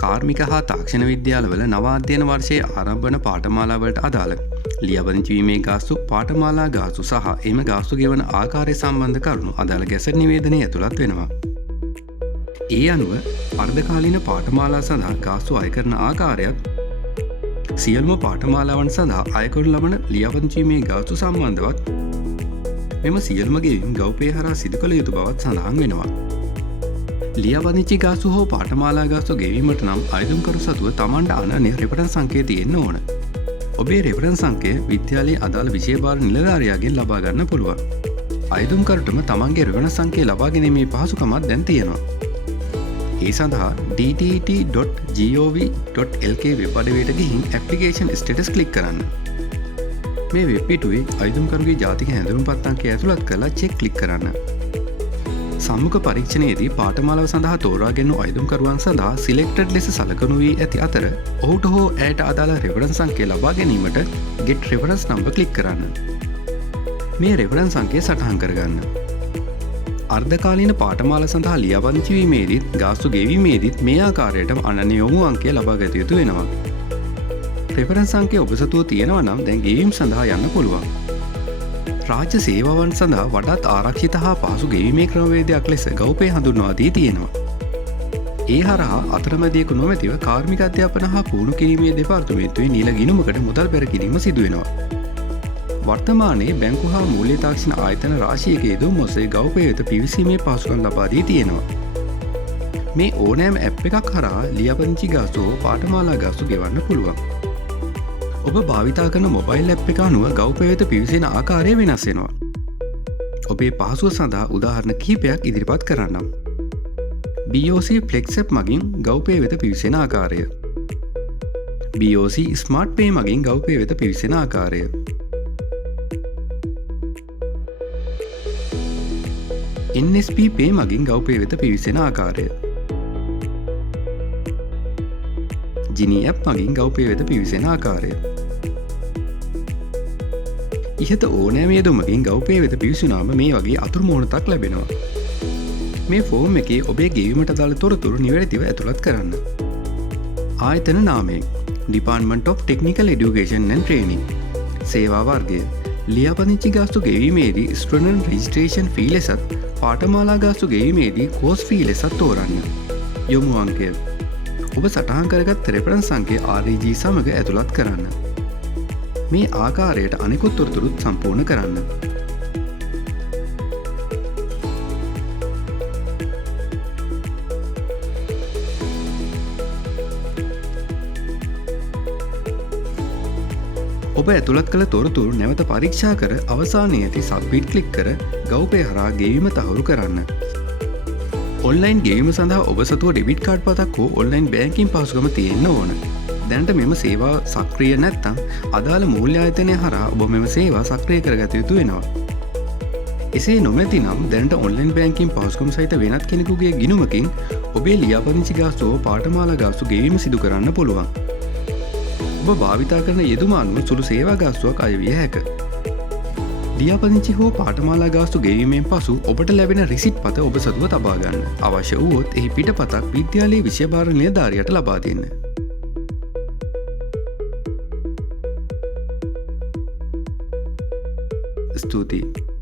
කාර්මික හා තාක්ෂණ විද්‍යාලවල නව අධ්‍යයන වර්ෂයේ ආරම්භ වන පාඨමාලාවලට අදාළ ලියාපදිංචි වීමේ ගාස්තු, පාඨමාලා ගාස්තු සහ එම ගාස්තු ගෙවන ආකාරය සම්බන්ධ කරුණු අදාළ ගැසට් නිවේදනයේ ඇතුළත් වෙනවා. ඒ අනුව අර්ධකාලීන පාඨමාලා සඳහා ගාස්තු අය කරන ආකාරයත් සියලුම පාඨමාලාවන් සඳහා අය කරනු ලබන ලියාපදිංචි වීමේ ගාස්තු සම්බන්ධවත් මෙම සියලුම ගෙවීම් ගව්පේ හරහා සිදු කළ යුතු බවත් සඳහන් වෙනවා. ලියාපදිංචි ගාස්තු හෝ පාඨමාලා ගාස්තු ගෙවීමට නම් අයදුම්කරු සතුව තමන්ට අනන්‍ය රෙෆරන්ස් සංඛ්‍යය තියෙන්න ඕන. ඔබේ රෙෆරන්ස් සංඛ්‍යය විද්‍යාලයේ අදාළ විෂය භාර නිලධාරියාගෙන් ලබා ගන්න පුළුවන්. අයදුම්කරුටම තමන්ගේ රෙෆරන්ස් සංඛ්‍යය ලබා ගැනීමේ පහසුකමක් දැන් තියෙනවා. ඒ සඳහා dtt.gov.lk වෙබ් අඩවියට ගිහින් ඇප්ලිකේෂන් ස්ටේටස් ක්ලික් කරන්න. මේ වෙබ් පිටුවේ අයදුම්කරුගේ ජාතික හැඳුනුම්පත් අංකය ඇතුළත් කරලා චෙක් ක්ලික් කරන්න. සම්මුඛ පරීක්ෂණයේදී පාඨමාලාව සඳහා තෝරාගෙන අයදුම්කරුවන් සඳහා සිලෙක්ටඩ් ලෙස සලකනු වී ඇති අතර ඔහුට හෝ ඇයට අදාළ රෙෆරන්ස් සංඛ්‍යය ලබා ගැනීමට get reference number ක්ලික් කරන්න. මේ රෙෆරන්ස් සංඛ්‍යය සටහන් කරගන්න. අර්ධකාලීන පාඨමාලා සඳහා ලියාපදිංචි වීමේදීත් ගාස්තු ගෙවීමේදීත් මේ ආකාරයටම අනන්‍ය යොමු අංකය ලබා ගත යුතු වෙනවා. රෙෆරන්ස් සංඛ්‍යය ඔබ සතුව තියෙනවා නම් දැන් ගෙවීම් සඳහා යන්න පුළුවන්. රාජ්‍ය සේවාවන් සඳහා වඩාත් ආරක්ෂිත හා පහසු ගෙවීමේ ක්‍රමවේදයක් ලෙස ගව්පේ හඳුන්වා දී තියෙනවා. ඒ හරහා අතරමැදියෙකු නොමැතිව කාර්මික අධ්‍යාපන හා පුහුණු කිරීමේ දෙපාර්තමේන්තුවේ නිල ගිණුමකට මුදල් පෙරකිරීම සිදු වෙනවා. වර්තමානයේ බැංකු හා මූල්‍ය තාක්ෂණ ආයතන රාශියක යෙදුම් ඔස්සේ ගව්පේ වෙත පිවිසීමේ පහසුකම් ලබා දී තියෙනවා. මේ ඕනෑම ඇප් එකක් හරහා ලියාපදිංචි ගාස්තු හෝ පාඨමාලා ගාස්තු ගෙවන්න පුළුවන්. ඔබ භාවිතා කරන මොබයිල් ඇප් එක අනුව ගව්පේ වෙත පිවිසෙන ආකාරය වෙනස් වෙනවා. ඔබේ පහසුව සඳහා උදාහරණ කිහිපයක් ඉදිරිපත් කරන්නම්. BOC Flex app මගින් ගව්පේ වෙත පිවිසෙන ආකාරය. BOC Smart Pay මගින් ගව්පේ වෙත පිවිසෙන ආකාරය. NSP Pay මගින් ගව්පේ වෙත පිවිසෙන ආකාරය. Genie app මගින් ගව්පේ වෙත පිවිසෙන ආකාරය. ඉහත ඕනෑම යෙදුමකින් ගව්පේ වෙත පිවිසුනාම මේ වගේ අතුරු මුහුණතක් ලැබෙනවා. මේ ෆෝම් එකේ ඔබේ ගෙවීමට අදාළ තොරතුරු නිවැරදිව ඇතුළත් කරන්න. ආයතන නාමය Department of Technical Education and Training. සේවා වර්ගය ලියාපදිංචි ගාස්තු ගෙවීමේදී ස්ටුඩන්ට් රෙජිස්ට්‍රේෂන් ෆී ලෙසත් පාඨමාලා ගාස්තු ගෙවීමේදී කෝස් ෆී ලෙසත් තෝරන්න. යොමු අංකය ඔබ සටහන් කරගත් රෙෆරන්ස් සංඛ්‍යය REG සමග ඇතුළත් කරන්න. මේ ආකාරයට අනෙකුත් තොරතුරුත් සම්පූර්ණ කරන්න. ඔබ ඇතුළත් කළ තොරතුරු නැවත පරීක්ෂා කර අවසානයේ ඇති සබ්මිට් ක්ලික් කර ගව්පේ හරහා ගෙවීම තහවුරු කරන්න. ඔන්ලයින් ගෙවීම සඳහා ඔබ සතුව ඩෙබිට් කාඩ් පතක් හෝ ඔන්ලයින් බෑන්කින් පහසුකම තියෙන්න ඕන. දැනට මෙම සේවා සක්‍රිය නැත්තම් අදාළ මූල්‍ය ආයතනය හරහා ඔබ මෙම සේවා සක්‍රිය කරගත යුතු වෙනවා. එසේ නොමැති නම් දැනට ඔන්ලයින් බෑන්කින් පහසුකම් සහිත වෙනත් කෙනෙකුගේ ගිණුමකින් ඔබේ ලියාපදිංචි ගාස්තු හෝ පාඨමාලා ගාස්තු ගෙවීම සිදු කරන්න පුළුවන්. ඔබ භාවිතා කරන යෙදුම අනුව සුළු සේවා ගාස්තුවක් අයවිය හැක. ලියාපදිංචි හෝ පාඨමාලා ගාස්තු ගෙවීමෙන් පසු ඔබට ලැබෙන රිසිට් පත ඔබ සතුව තබා ගන්න. අවශ්‍ය වුවොත් එහි පිටපතක් විද්‍යාලයේ විෂය භාර නිලධාරියට ලබා දෙන්න. ස්තුතියි.